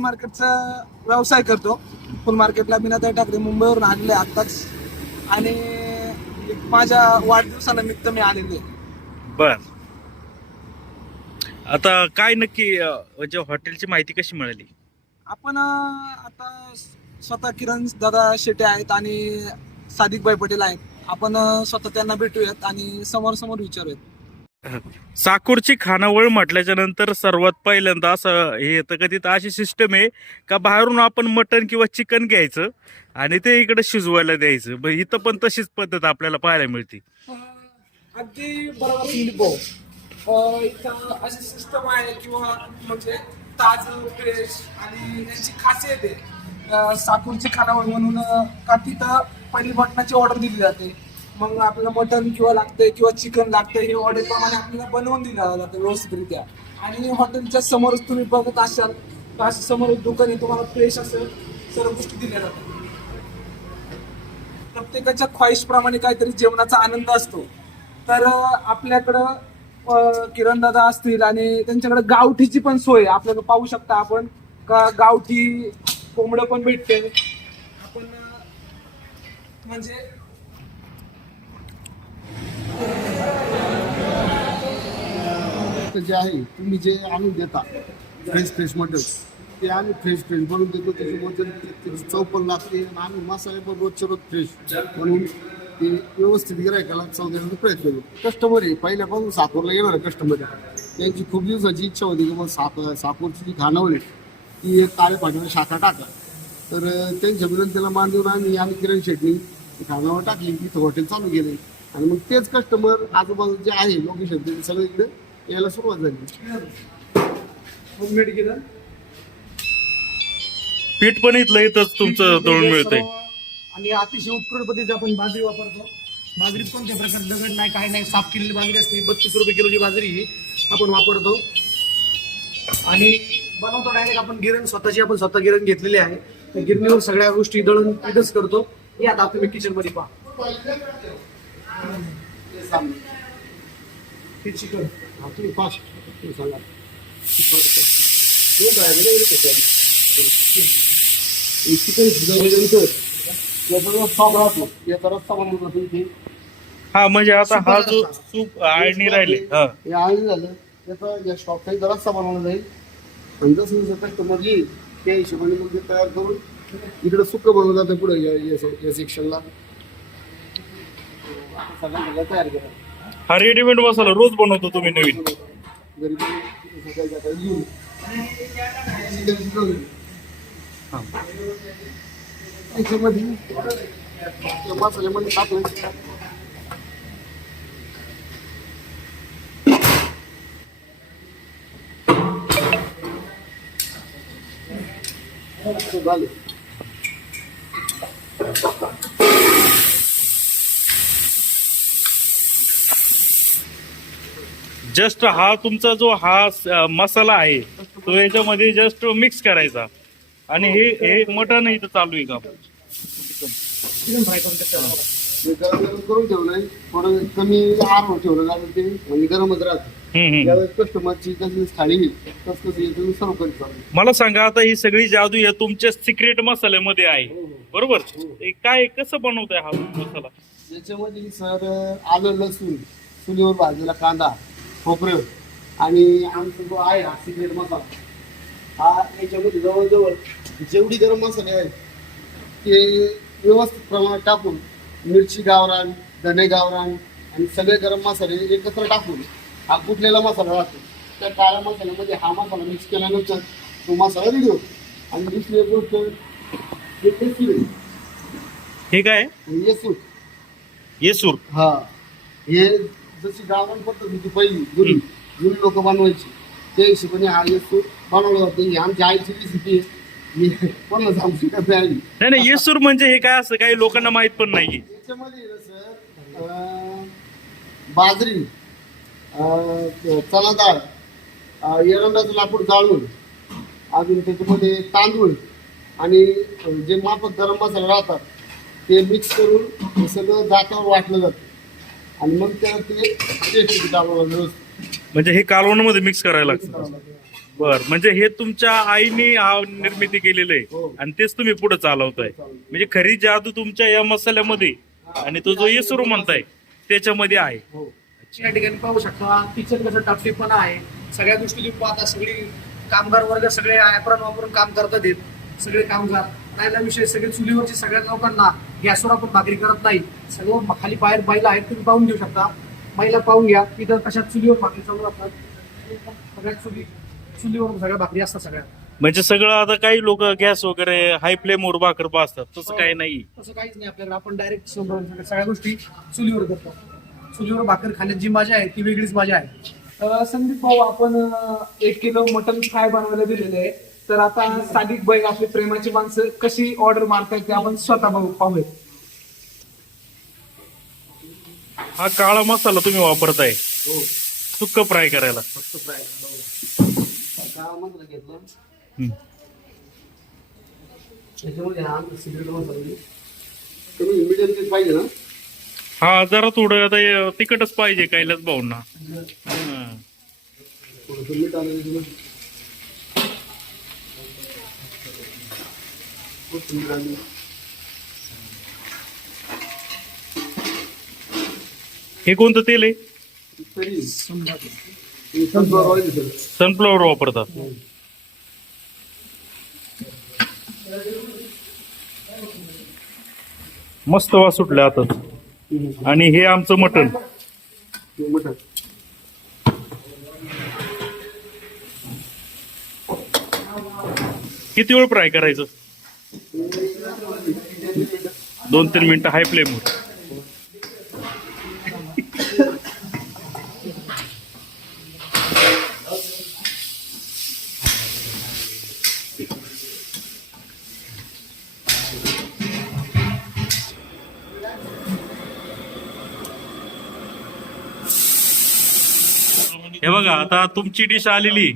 मार्केटचा व्यवसाय करतो. फुल मार्केटला मीनाताई ठाकरे मुंबईवरून आलेले आत्ताच, आणि माझ्या वाढदिवसानिमित्त मी आलेले. बर, आता काय नक्की म्हणजे हॉटेलची माहिती कशी मिळाली? आपण आता स्वतः किरण दादा शेटे आहेत आणि सादिकभाई पटेल आहेत. आपण स्वतः त्यांना भेटूयात आणि समोर समोर विचारूयात. साकूरची खानावळ म्हटल्याच्या नंतर सर्वात पहिल्यांदा असं हे येतं, कधी तर अशी सिस्टम आहे का बाहेरून आपण मटण किंवा चिकन घ्यायचं आणि ते इकडे शिजवायला द्यायचं. मग इथं पण तशीच पद्धत आपल्याला पाहायला मिळते. अगदी बरोबर संदीप भाऊ. इथं अशी सिस्टम आहे किंवा म्हणजे ताजं फ्रेश, आणि त्यांची खासियत आहे साकूरची खानावळ म्हणून का तिथं पहिली मटणाची ऑर्डर दिली जाते. मग आपल्याला मटण किंवा लागतंय किंवा चिकन लागतंय हे ऑर्डर प्रमाणे आपल्याला बनवून दिलं जातं व्यवस्थितरित्या. आणि हॉटेलच्या समोरच तुम्ही बघत असाल तर असं समोर दुकान आहे, तुम्हाला फ्रेश असं सर्व गोष्टी दिल्या जातात. प्रत्येकाच्या ख्वाहिशप्रमाणे काहीतरी जेवणाचा आनंद असतो. तर आपल्याकडं किरण दादा असतील आणि त्यांच्याकडे गावठीची पण सोय आपल्याला पाहू शकता आपण, का गावठी कोंबडं पण भेटते. आपण म्हणजे जे आहे तुम्ही जे आणून देता फ्रेश मटन, ते आम्ही फ्रेश बनवून देतो. त्याची चव पण लागते आणि आम्ही मसाले पण रोजच्या रोज फ्रेश म्हणून ते व्यवस्थित गिरायकाला चव देण्याचा प्रयत्न करतो. कस्टमर आहे पहिल्यापासून साकूरला येणार कस्टमर आहे, त्यांची खूप दिवसाची इच्छा होती की मग साकूरची जी खानावळ आहे ती एक काळ्या पाठीवर शाखा टाका. तर त्यांच्या विनंतीला मान देऊन आम्ही किरण शेटनी खानावळ टाकली, तिथं हॉटेल चालू केले. आणि मग तेच कस्टमर आजूबाजू जे आहे लोकेशन ते सगळं इकडे यायला सुरुवात झाली. होममेड केलं. पीठ पण इथलं इथंच तुमचं तळून मिळतंय. आणि अतिशय उत्कृष्ट पद्धतीची आपण बाजरी वापरतो. बाजरीत कोणत्या प्रकार दगड नाही, काही नाही, साफ केलेली बाजरी असते. 32 रुपये किलोची बाजरी ही आपण वापरतो आणि बनवतो डायरेक्ट आपण. गिरण स्वतःची आपण स्वतः गिरण घेतलेली आहे. त्या गिरणीवर सगळ्या गोष्टी दळून इथंच करतो. या आता तुम्ही किचन मध्ये पहा. हे चिकन तुम्ही फास्ट सांगा. चिकन शिजवल्यानंतर याचा जो स्टॉक राहतो याचा रस्ता बनवून जातो इथे. हा, म्हणजे आता हा जो सूप आळणी राहिले, हा हे आळणी झालं त्याचा या स्टॉकचा इथं रस्ता बनवला जाईल. आणि जसं जसं कस्टमर येईल त्या हिशोबाने मग ते तयार करून इकडे सुक्क बनवलं जातं पुढे या सेक्शनला. सगळं तयार केलं. हा रेडीमेड मसाला रोज बनवतो तुम्ही नवीन? त्याच्यामध्ये मसाल्यामध्ये टाकलं झालं. जस्ट हा तुमचा जो हा मसाला आहे तो याच्यामध्ये जस्ट मिक्स करायचा. आणि हे मटण इथं चालू आहे का? चिकन फ्राय करून गरम गरम करून ठेवलंय. थोडं कमी आर ठेवलं जातं ते म्हणजे गरमच राहतं. त्यावेळेस कस्टमरची कशी थाळी कसं येतं सर्व करीत चालू. मला सांगा, आता ही सगळी जादू या तुमच्या सिक्रेट मसाल्यामध्ये आहे, बरोबर? हे काय कसं बनवताय हा मसाला? याच्यामध्ये सर आलं लसूण, चुलीवर भाजलेला कांदा, खोबरं आणि आमचा जो आहे हा सिक्रेट मसाला, हा याच्यामध्ये जवळजवळ जेवढी गरम मसाले आहेत ते व्यवस्थित प्रमाणात टाकून मिरची गावरान, धने गावरान आणि सगळे गरम मसाले एकत्र टाकून हा कुटलेला मसाला राहतो. त्या काळ्या मसाल्यामध्ये हा मसाला मिक्स केल्यानंतर तो मसाला रेडी होतो. आणि दुसरी एक गोष्ट हे येसूर आहे. हे काय? येसूर. येसूर. हा, हे जशी गावरान पद्धत होती पहिली जुनी लोक बनवायची त्या हिशोबाने हा येसूर बनवला जातो. ही आमच्या आईची रेसिपी आहे. मी कोणाला सांगू शकत नाही. नाही, येसूर म्हणजे हे काय असं काही लोकांना माहित पण नाही. याच्यामध्ये सर बाजरी, चणा डाळ, एरंडाचं लाकूड जाळून अजून त्याच्यामध्ये तांदूळ आणि जे माफक गरम मसाले राहतात ते मिक्स करून हे सगळं जात्यावर वाटलं जातं. आणि मग त्याला ते टेस्ट टाकलं व्यवस्थित. म्हणजे हे कालवणामध्ये मिक्स करायला लागतं. बर, म्हणजे हे तुमच्या आईने निर्मिती केलेलं हो. आहे आणि तेच तुम्ही पुढे चालवताय. म्हणजे खरी जादू तुमच्या या मसाल्यामध्ये आणि तो जो येसरू म्हणताय त्याच्यामध्ये आहे. हो. या ठिकाणी पाहू शकता किचन कसं टापटीपणा आहे. सगळ्या गोष्टी तुम्ही पाहता, सगळी कामगार वर्ग सगळे ऍप्रॉन वापरून काम करतात आहेत. सगळे कामगार राहिला विषय, सगळे चुलीवरची सगळ्या लोकांना गॅसवर आपण भाकरी करत नाही. सगळं खाली बाहेर महिला आहेत, तुम्ही पाहून घेऊ शकता. महिला पाहून घ्या तिथं कशा चुलीवर भाकरी चालू असतात. सगळ्या चुलीवर सगळ्या भाकरी असतात सगळ्या. म्हणजे सगळं आता काही लोक गॅस वगैरे हाय फ्लेमवर भाकर पाचतात, तसं काही नाही. तसं काहीच नाही आपल्याकडे. आपण डायरेक्ट सगळ्या गोष्टी चुलीवर करतो. चुलीवर भाकर खाण्यात जी मजा आहे ती वेगळीच मजा आहे. संदीप भाऊ, आपण 1 किलो मटन फ्राय बनवायला दिलेलं आहे. तर आता सादिक भाई आपली प्रेमाची माणसं कशी ऑर्डर मारतायत ते आपण स्वतः पाहूयात. हा काळा मसाला तुम्ही वापरताय हो. सुक्क फ्राय करायला. फक्त फ्राय काळा मसाला घेतला. हम्म. त्याच्यामध्ये हा सिक्रेट मसाला तुम्ही मीडियम पीस पाहिजे ना. हा जरा थोडं आता तिखटच पाहिजे कैलास भाऊंना. हा. थोडंसं मीठ आलं त्याच्यामध्ये. कोथिंबीर आली. हे कोणतं तेल आहे? तरी सनफ्लॉवर ऑइल आहे सर. सनफ्लॉवर वापरतात. मस्त वास सुटला आता. आणि हे आमचं मटण. मटण किती वेळ फ्राय करायचं? 2-3 मिनिटं हाय फ्लेमवर. हे बघा आता तुमची डिश आलेली.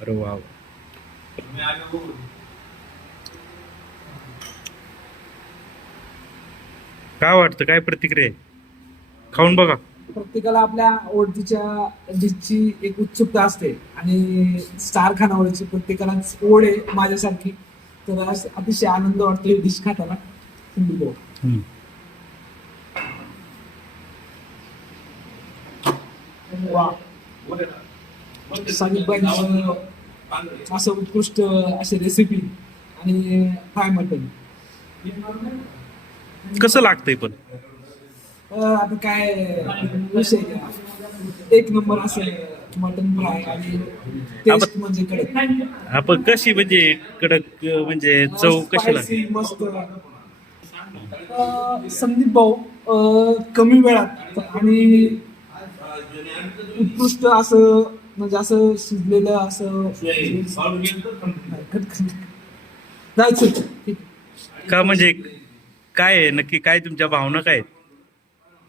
अरे वा, काय वाटतं, काय प्रतिक्रिया आहे? खाऊन बघा. प्रत्येकाला आपल्या ओळखीच्या डिशची एक उत्सुकता असते आणि स्टार खानावळची प्रत्येकालाच ओढ आहे माझ्यासारखी. तर अतिशय आनंद वाटतो ही डिश खाताना. संदीप भाऊ, हम्म. सादिक भाईंचं असं उत्कृष्ट अशी रेसिपी आणि फ्राय मटन. कसं लागतंय पण? आता काय विषय घ्या. एक नंबर असेल मटन फ्राय आणि टेस्ट म्हणजे कडक. आपण कशी म्हणजे कडक म्हणजे चव कशी लागते? Spicy, मस्त. संदीप भाऊ कमी वेळात आणि उत्कृष्ट असं म्हणजे असं शिजलेलं असं जायचं. ठीक. का म्हणजे काय आहे नक्की, काय तुमच्या भावना काय आहेत?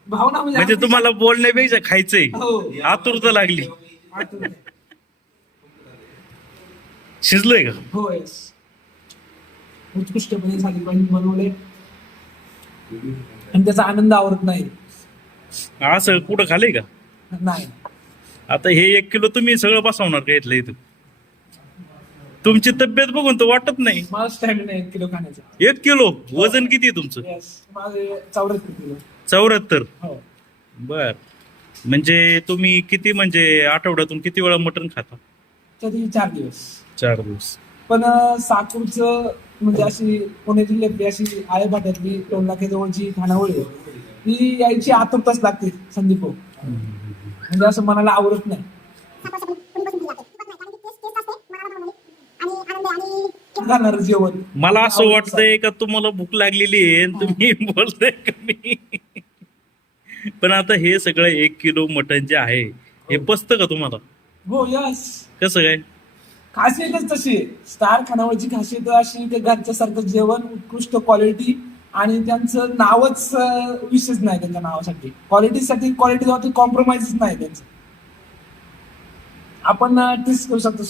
भावना म्हणजे तुम्हाला बोलण्यापेक्षा खायचंय, हो. आतुरता लागली. आठवलं. शिजलंय का? हो येस. उत्कृष्टपणे सादिक भाईंनी बनवले आणि त्याचा आनंद आवरत नाही. असं कुठं खाल्लंय का? नाही. आता हे 1 किलो तुम्ही सगळं बसवणार का इथलं इथं? तुमची तब्येत बघून तर वाटत नाही. मला स्टॅमिना 1 किलो खाण्याचा. 1 किलो वजन किती आहे तुमचं? येस. माझे 74 किलो. 74. हो. बर, म्हणजे तुम्ही किती म्हणजे आठवड्यातून किती वेळा मटण खाता? तरी 4 दिवस. 4 दिवस. पण साकूरचं म्हणजे अशी पुणे जिल्ह्यातली अशी आळेभाट्यातली टोलनाक्या जवळची खानावळ आहे. ही यायची आतुरताच लागते संदीप भाऊ. म्हणजे असं मनाला आवडत नाही. जाणार जेवण. मला असं वाटतंय का तुम्हाला भूक लागलेली आहे आणि तुम्ही बोलताय कमी. पण आता हे सगळं 1 किलो मटण जे आहे हे पचतं का तुम्हाला? हो यस. कसं काय? खासियतच तशी आहे. स्टार खानावळची खासियत अशी ते घरच्यासारखं जेवण, उत्कृष्ट क्वालिटी आणि त्यांचं नावच विशेष नाही त्यांच्या नावासाठी. क्वालिटीसाठी क्वालिटी कॉम्प्रोमाइज नाही त्यांचं. आपण टेस्ट करू शकतो.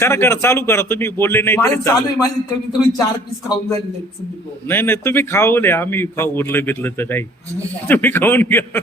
करा चालू करा, तुम्ही बोलले नाही माझं तरी चालू आहे. चालेल. माझी कमीत कमी 4 पीस खाऊन झालेले आहेत संदीप भाऊ. नाही तुम्ही खाऊले, आम्ही खाऊ उरलं बिरलं तर काही. तुम्ही खाऊन घ्या.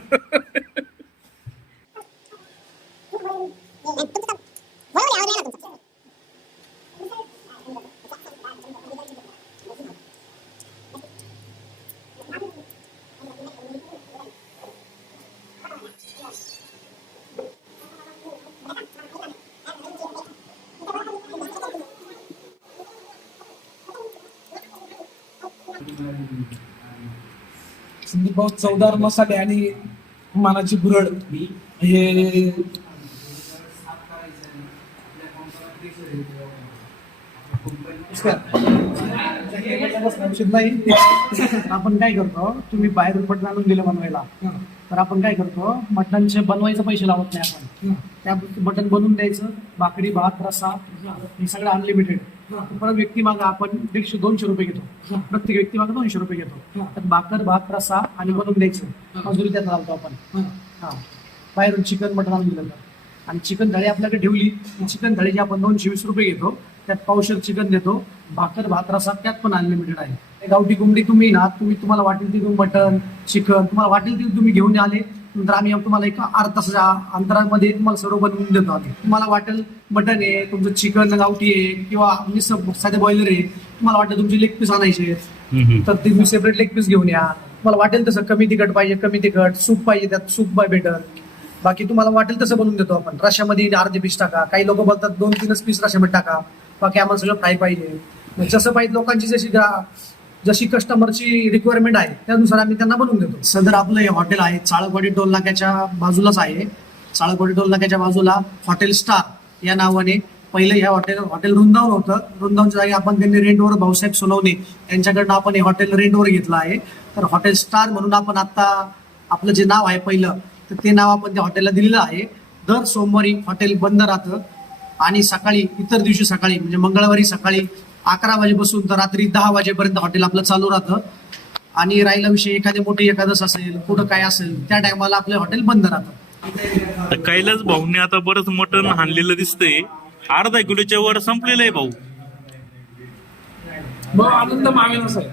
संदीप भाऊ चवदार मसाले आणि मानाची भुरड हे औषध नाही. आपण काय करतो, तुम्ही बाहेरून मटण आणून दिलं बनवायला, तर आपण काय करतो, मटणांचे बनवायचे पैसे लावत नाही आपण. त्या मटण बनवून द्यायचं, भाकरी भात रस्सा हे सगळं अनलिमिटेड. परत व्यक्ती मागं आपण 150-200 रुपये घेतो, प्रत्येक व्यक्ती मागं 200 रुपये घेतो. तर भाकर भात रस्सा आणि बनवून द्यायचं, मजुरी त्यात घालतो आपण. हा, बाहेरून चिकन मटण आणून दिलं तर. आणि चिकन थाळी आपल्याकडे ठेवली, चिकन थाळीची आपण 220 रुपये घेतो. त्यात पावशेर चिकन देतो, भाकर भात रस्सा त्यात पण अनलिमिटेड आहे. गावठी कोंबडी तुम्हाला वाटेल ती मटन चिकन तुम्हाला वाटेल ती तुम्ही घेऊन आले, नंतर आम्ही तुम्हाला एका अर्धा तासाच्या अंतरामध्ये तुम्हाला सर्व बनवून देतो. आम्ही तुम्हाला वाटेल मटन आहे, तुमचं चिकन गावठी आहे किंवा साधे बॉयलर आहे, तुम्हाला वाटेल तुमचे लेग पीस आणायचे तर ते तुम्ही सेपरेट लेग पीस घेऊन या. तुम्हाला वाटेल तसं कमी तिखट पाहिजे कमी तिखट, सूप पाहिजे त्यात सूप भेटेल. बाकी तुम्हाला वाटेल तसं बनवून देतो आपण. रश्यामध्ये अर्धे पीस टाका, काही लोक बोलतात 2-3 पीस रश्यामध्ये टाका, बाकी आम्हाला सगळं फ्राय पाहिजे. जसं पाहिजे लोकांची जशी कस्टमरची रिक्वायरमेंट आहे त्यानुसार आम्ही त्यांना बनवून देतो. सदर आपलं हे हॉटेल आहे चाळकवाडी टोल नाक्याच्या बाजूलाच आहे. चाळकवाडी टोल नाक्याच्या बाजूला हॉटेल स्टार या नावाने पहिलं ह्या हॉटेल वृंदावन होतं. वृंदावनच्या जागी आपण त्यांनी रेंटवर भाऊसाहेब सोनवणे यांच्याकडनं आपण हे हॉटेल रेंटवर घेतलं आहे. तर हॉटेल स्टार म्हणून आपण आता आपलं जे नाव आहे पहिलं तर ते नाव आपण त्या हॉटेलला दिलेलं आहे. दर सोमवारी हॉटेल बंद राहतं आणि सकाळी इतर दिवशी सकाळी म्हणजे मंगळवारी सकाळी 11 वाजेपासून तर रात्री 10 वाजेपर्यंत हॉटेल आपलं चालू राहतं. आणि राहिला विषय एखादे मोठे एकादश असेल कुठं काय असेल त्या टायमाला आपलं हॉटेल बंद राहतं. कैलास भाऊने आता बरंच मटण आणलेलं दिसतंय. अर्धा किलोच्या वर संपलेलं आहे भाऊ. आनंद मावेनाच आहे.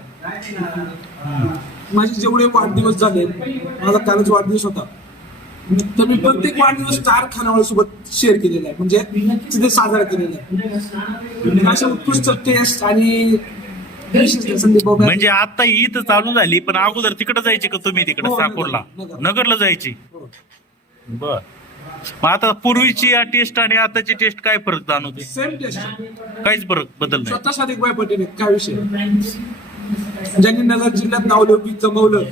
माझे जेवढे वाढदिवस झाले, माझा कालच वाढदिवस होता, तर मी प्रत्येक वाढदिवस स्टार खानावळ सोबत शेअर केलेला आहे, म्हणजे तिथे साजरा केलेला आहे. अशा उत्कृष्ट टेस्ट आणि संदीप भाऊ म्हणजे आता ही तर चालू झाली, पण अगोदर तिकडे जायची का तुम्ही तिकडे हो, साकोरला नगर. नगरला जायची? हो. बर. मग आता पूर्वीची टेस्ट आणि आताची टेस्ट काय फरक जाणवते? सेम टेस्ट, काहीच फरक बदल नाही. स्वतः सादिक भाई पटेल आहेत, काय विषय. ज्यांनी नगर जिल्ह्यात नावलौकिक कमवलं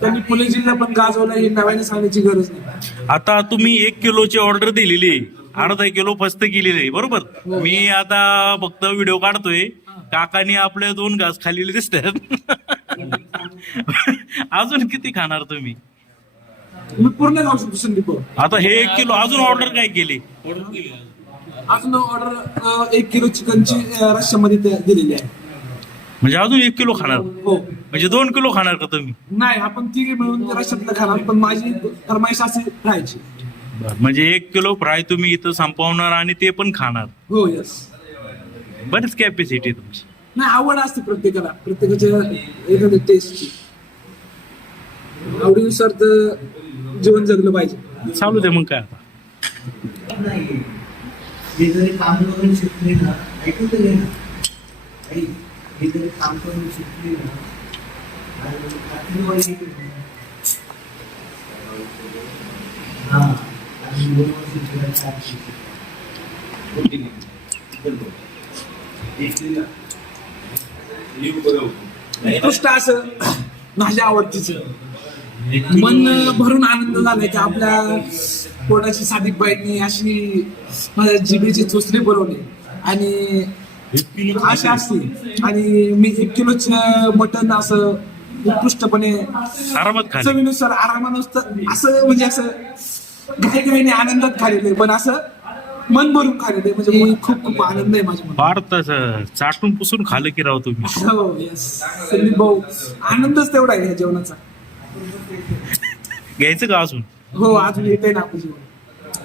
त्यांनी पुणे जिल्हा पण गाजवला, हे नव्याने सांगण्याची गरज नाही. आता तुम्ही 1 किलोची ऑर्डर दिलेली आहे, अर्धा किलो फस्त केलेली आहे बरोबर. मी आता फक्त व्हिडिओ काढतोय, काकानी आपले 2 घास खाल्लेले दिसतात. अजून किती खाणार तुम्ही? मी पूर्ण खाऊ शकतो संदीप भाऊ. आता हे 1 किलो अजून ऑर्डर काय केली? अजून ऑर्डर 1 किलो चिकनची रश्यामध्ये दिलेली आहे. म्हणजे अजून 1 किलो खाणार? हो. म्हणजे 2 किलो खाणार का तुम्ही? नाही, आपण तिघे मिळून रश्यातलं खाणार, पण माझी फरमाईश अशी राहायची. म्हणजे 1 किलो फ्राय तुम्ही इथं संपवणार आणि ते पण खाणार. हो, यस. बरीच कॅपॅसिटी तुमची. नाही, आवड असते प्रत्येकाला, प्रत्येकाच्या एखाद्या टेस्टची. आवडीनुसार तर जीवन जगलं पाहिजे. चालू दे मग काय आता. हे जरी काम करून शिकले ना, ऐकू तरी ना, हे जरी काम करून शिकले ना, आणि रात्री वाजले की हा, आणि 2 वर्ष शिकायचं उत्कृष्ट असं माझ्या आवडतीचं मन भरून आनंद झालाय की आपल्या पोटाची सादिक बाईंनी अशी माझ्या जिभेची चोचले बनवली आणि अशी असते. आणि मी 1 किलोचं मटण असं उत्कृष्टपणे आरामात खाली. चवीनुसार आरामानुसार असं म्हणजे असं घाईघाईने आनंदात खाल्लेलं, पण असं मन भरून खाल्लेलं, म्हणजे मला खूप खूप आनंद आहे माझ्या मनात. फार तसं चाटून पुसून खाल्लं की राव तुम्ही. हो, यस संदीप भाऊ, आनंदच तेवढा आहे या जेवणाचा. घ्यायचं का अजून? हो, अजून येते ना आपलं जेवण.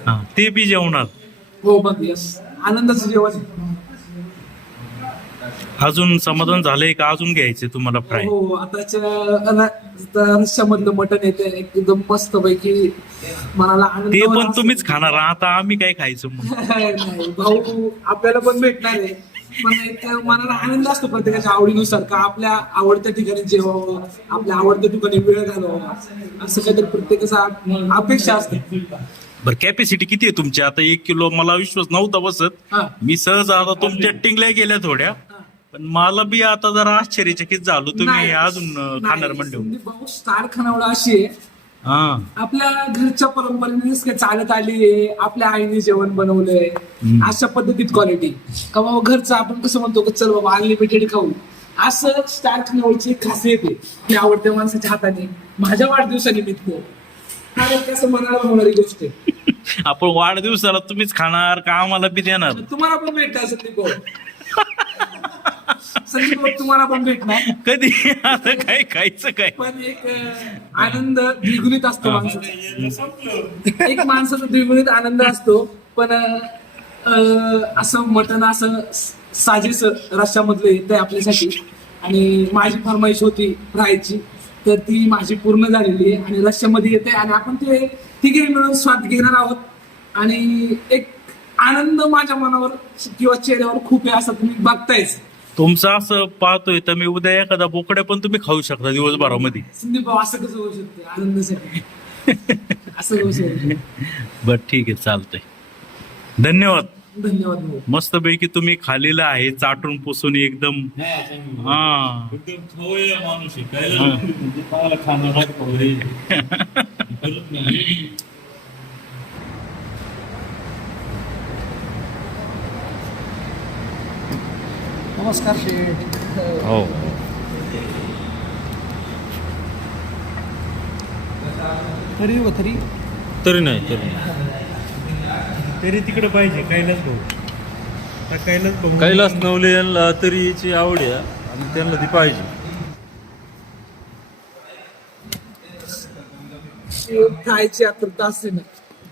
हा, ते बी जेवणार. हो, बघ, यस, आनंदाचं जेवण. अजून समाधान झालंय का अजून घ्यायचे तुम्हाला फ्राय? हो, आताच्या रश्यामधलं मटण येते एकदम मस्त पैकी, मनाला आनंद. ते पण तुम्हीच खाणार, आता आम्ही काय खायचं मग? नाही भाऊ, आपल्याला पण भेटणार आहे, पण एक मनाला आनंद असतो प्रत्येकाच्या आवडीनुसार, का आपल्या आवडत्या ठिकाणी जेवावं, आपल्या आवडत्या ठिकाणी वेळ घालवावा, असं काहीतरी प्रत्येकाचा अपेक्षा असते. बरं, कॅपॅसिटी किती आहे तुमची आता? 1 किलो मला विश्वास नव्हता बसत. हा. मी सहज आता तुमच्या टिंगल्या गेल्या थोड्या, पण मला बी आता जरा आश्चर्यचकित झालो तुम्ही अजून खाणार म्हणले संदीप भाऊ स्टार खानावळ अशी आहे, हा आपल्या घरच्या परंपरेनेच काय चालत आली आहे, आपल्या आईने जेवण बनवलंय अशा पद्धतीत क्वालिटी का बाबा घरचं आपण कसं म्हणतो की चल बाबा अनलिमिटेड खाऊ, असं स्टार खानावळची एक खासियत आहे की आवडत्या माणसाच्या हाताने माझ्या वाढदिवसानिमित्त हा एक असं मनाला होणारी गोष्ट आहे. आपण वाढदिवसाला तुम्हीच खाणार का आम्हाला बी देणार? तुम्हाला पण भेटणार संदीप भाऊ, संदीप भाऊ तुम्हाला पण भेटणार, कधी आता काय खायचं काय? पण एक आनंद द्विगुणित असतो माणसाचा, एक माणसाचा द्विगुणित आनंद असतो. पण असं मटण असं साजेस रश्श्यामधलं येतंय आपल्यासाठी आणि माझी फरमाईश होती राहायची तर ती माझी पूर्ण झालेली आहे आणि रश्श्यामध्ये येते आणि आपण ते तिघे मिळून स्वाद घेणार आहोत आणि एक आनंद माझ्या मनावर किंवा चेहऱ्यावर खूप आहे असं तुम्ही बघतायच. तुमचं असं पाहतोय तर मी उद्या एखादा बोकड्या पण तुम्ही खाऊ शकता दिवसभरामध्ये. संदीप भाऊ असं कसं होऊ शकते आनंदासाठी असं होऊ शकते. बर ठीक आहे चालतंय. धन्यवाद. धन्यवाद भाऊ. मस्त पैकी तुम्ही खाल्लेलं आहे चाटून पुसून एकदम. हा एकदम खवय्या माणूस आहे. काय झालं? म्हणजे मला खाणार नाही खवय्या. खरंच नाही. नमस्कार शेठ. हो तरी व तरी तरी नाही तरी तिकडे पाहिजे कैलास भाऊ. कैलास भाऊ कैलास नवले यांना तरीची आवड आहे आणि त्यांना ती पाहिजे. खायची आतुरता असते ना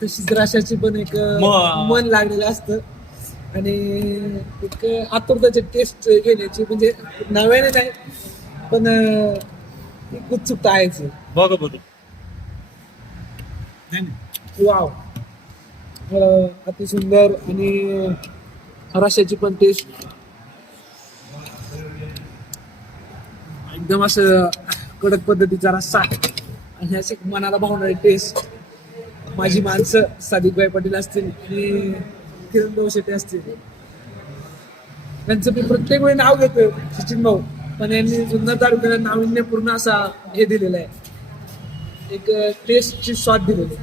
तशीच रशाची पण एक मन लागलेलं असतं आणि एक आतुरताची टेस्ट घेण्याची म्हणजे नव्याने नाही पण एक उत्सुकता आहेच. बघा बघा वाव अति सुंदर आणि रशाची पण टेस्ट एकदम असं कडक पद्धतीचा रस्सा आणि असे मनाला भावणारी टेस्ट. माझी माणसं सादिकभाई पाटील असतील आणि किरण भाऊ शेट्टी असतील त्यांचं मी प्रत्येक वेळी नाव घेतो सचिन भाऊ पण यांनी जुन्नर तालुक्याला नाविन्यपूर्ण असा हे दिलेलं आहे एक टेस्टची स्वाद दिलेली.